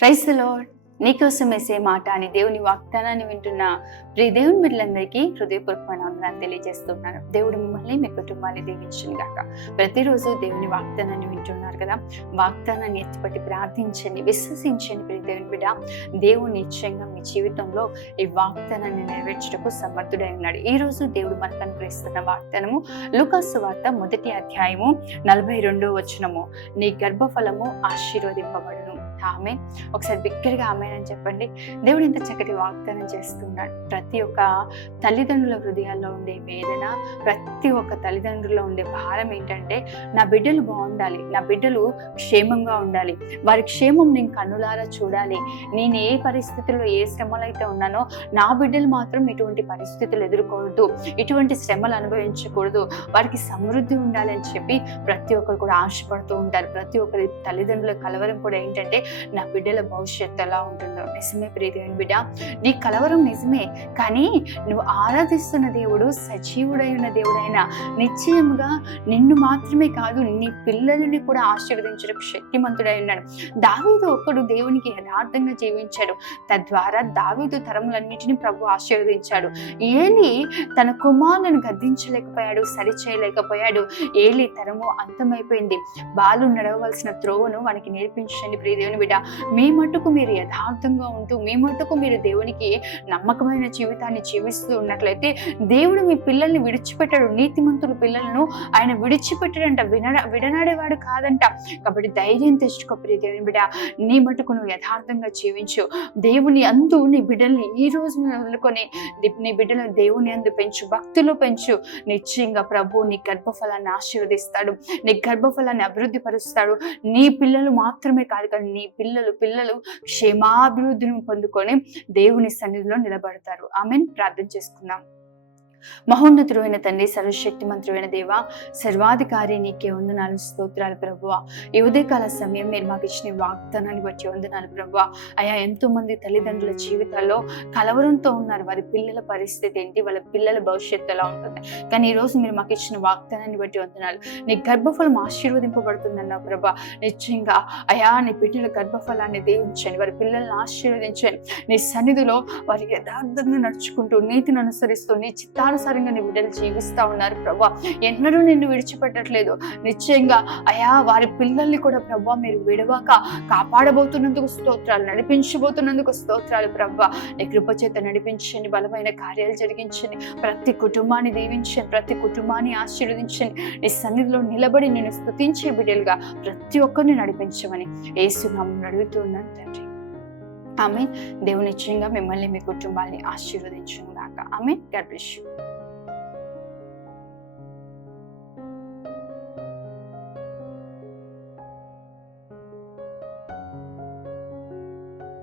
Praise the lord. నీకోసం వేసే మాట అని దేవుని వాగ్దానాన్ని వింటున్న ప్రియ దేవుని బిడ్డలందరికీ హృదయపూర్వకమైన వందనాలు తెలియజేస్తున్నాను. దేవుడు మిమ్మల్ని మీ కుటుంబాన్ని దీవించును గాక. ప్రతిరోజు దేవుని వాగ్దానాన్ని వింటున్నారు కదా, వాగ్దానాన్ని ఎత్తిపట్టి ప్రార్థించండి, విశ్వసించండి. ప్రియ దేవుని బిడ్డ, దేవుడు నిశ్చయంగా మీ జీవితంలో ఈ వాగ్దానాన్ని నెరవేర్చడానికి సమర్థుడై ఉన్నాడు. ఈ రోజు దేవుడు మనకు అనుగ్రహిస్తున్న వాగ్దానము లూకాసు సువార్త 1వ అధ్యాయము 42వ వచనము. నీ గర్భఫలము ఆశీర్వదింపబడును. ఆమేన్. ఒకసారి బిగ్గరగా ఆమేన్ అని చెప్పండి. దేవుడు ఇంత చక్కటి వాగ్దానం చేస్తున్నాడు. ప్రతి ఒక్క తల్లిదండ్రుల హృదయాల్లో ఉండే వేదన, ప్రతి ఒక్క తల్లిదండ్రుల్లో ఉండే భారం ఏంటంటే, నా బిడ్డలు బాగుండాలి, నా బిడ్డలు క్షేమంగా ఉండాలి, వారి క్షేమం నేను కన్నులారా చూడాలి, నేను ఏ పరిస్థితుల్లో ఏ శ్రమలు అయితే ఉన్నానో నా బిడ్డలు మాత్రం ఇటువంటి పరిస్థితులు ఎదుర్కోవద్దు, ఇటువంటి శ్రమలు అనుభవించకూడదు, వారికి సమృద్ధి ఉండాలి అని చెప్పి ప్రతి ఒక్కరు కూడా ఆశపడుతూ ఉంటారు. ప్రతి ఒక్కరి తల్లిదండ్రుల కలవరం కూడా ఏంటంటే, నా బిడ్డల భవిష్యత్తు ఎలా ఉంటుందో. నిజమే ప్రియ దేవుని బిడ్డ, నీ కలవరం నిజమే, కానీ నువ్వు ఆరాధిస్తున్న దేవుడు సజీవుడైన దేవుడైనా నిశ్చయముగా నిన్ను మాత్రమే కాదు నీ పిల్లలని కూడా ఆశీర్వదించడానికి శక్తిమంతుడై ఉన్నాడు. దావీదు ఒక్కడు దేవునికి యథార్థంగా జీవించాడు, తద్వారా దావీదు తరములన్నిటినీ ప్రభు ఆశీర్వదించాడు. ఏలి తన కుమారులను గద్దించలేకపోయాడు, సరిచేయలేకపోయాడు. ఏలి తరము అంతమైపోయింది. బాలు నడవవలసిన త్రోవను వానికి నేర్పించండి. ప్రియ దేవుని బిడ్డ, మీ మట్టుకు మీరు యథార్థంగా ఉంటూ, మీ మట్టుకు మీరు దేవునికి నమ్మకమైన జీవితాన్ని జీవిస్తూ ఉన్నట్లయితే దేవుడు మీ పిల్లల్ని విడిచిపెట్టాడు. నీతిమంతుల పిల్లలను ఆయన విడిచిపెట్టాడంట, విడనాడేవాడు కాదంట. కాబట్టి ధైర్యం తెచ్చుకో ప్రియ దేవుని బిడ్డ, నీ మట్టుకు నువ్వు యథార్థంగా జీవించు. దేవుని అందు నీ బిడ్డల్ని ఈ రోజు వదులుకొని నీ బిడ్డలను దేవుని అందు పెంచు, భక్తిలో పెంచు. నిశ్చయంగా ప్రభు నీ గర్భఫలాన్ని ఆశీర్వదిస్తాడు, నీ గర్భఫలాన్ని అభివృద్ధి పరుస్తాడు. నీ పిల్లలు మాత్రమే కాదు, కానీ నీ పిల్లలు క్షేమాభివృద్ధిని పొందుకొని దేవుని సన్నిధిలో నిలబడతారు. ఆమేన్. ప్రార్థన చేసుకుందాం. మహోన్నతుడైన తండ్రి, సర్వశక్తి మంత్రుడైన దేవ, సర్వాధికారి నీకే వందనాలు, స్తోత్రాలు ప్రభువా. ఈ ఉదయకాల సమయం మీరు మాకు ఇచ్చిన వాగ్దానాన్ని బట్టి వందనాలు ప్రభువా. అయా, ఎంతో మంది తల్లిదండ్రుల జీవితాల్లో కలవరంతో ఉన్నారు. వారి పిల్లల పరిస్థితి ఏంటి, వాళ్ళ పిల్లల భవిష్యత్తు ఎలా ఉంటుంది, కానీ ఈ రోజు మీరు మాకు ఇచ్చిన వాగ్దానాన్ని బట్టి వందనాలు. నీ గర్భఫలం ఆశీర్వదింపబడుతుందన్నావు ప్రభా. నిశ్చయంగా అయా, నీ బిడ్డల గర్భఫలాన్ని దీవించండి, వారి పిల్లల్ని ఆశీర్వదించండి. నీ సన్నిధిలో వారి యథార్థంగా నడుచుకుంటూ, నీతిని అనుసరిస్తూ, నీ చిత్తానుసారంగా నీ బిడ్డలు జీవిస్తా ఉన్నారు ప్రభా. ఎన్నడూ నిన్ను విడిచిపెట్టట్లేదు. నిశ్చయంగా అయా, వారి పిల్లల్ని కూడా ప్రభా మీరు విడవక కాపాడబోతున్నందుకు స్తోత్రాలు, నడిపించబోతున్నందుకు స్తోత్రాలు ప్రభా. నీ కృప చేత నడిపించండి, బలమైన కార్యాలు జరిగించండి, ప్రతి కుటుంబాన్ని దీవించండి, ప్రతి కుటుంబాన్ని ఆశీర్వదించండి. నీ సన్నిధిలో నిలబడి నేను స్తుతించే బిడ్డలుగా ప్రతి ఒక్కరిని నడిపించమని యేసు నామమున అడుగుతూ ఉన్నాను తండ్రి. ఆమేన్. దేవుని నిశ్చయంగా మిమ్మల్ని, మీ కుటుంబాన్ని ఆశీర్వదించును గాక. ఆమేన్. God bless you.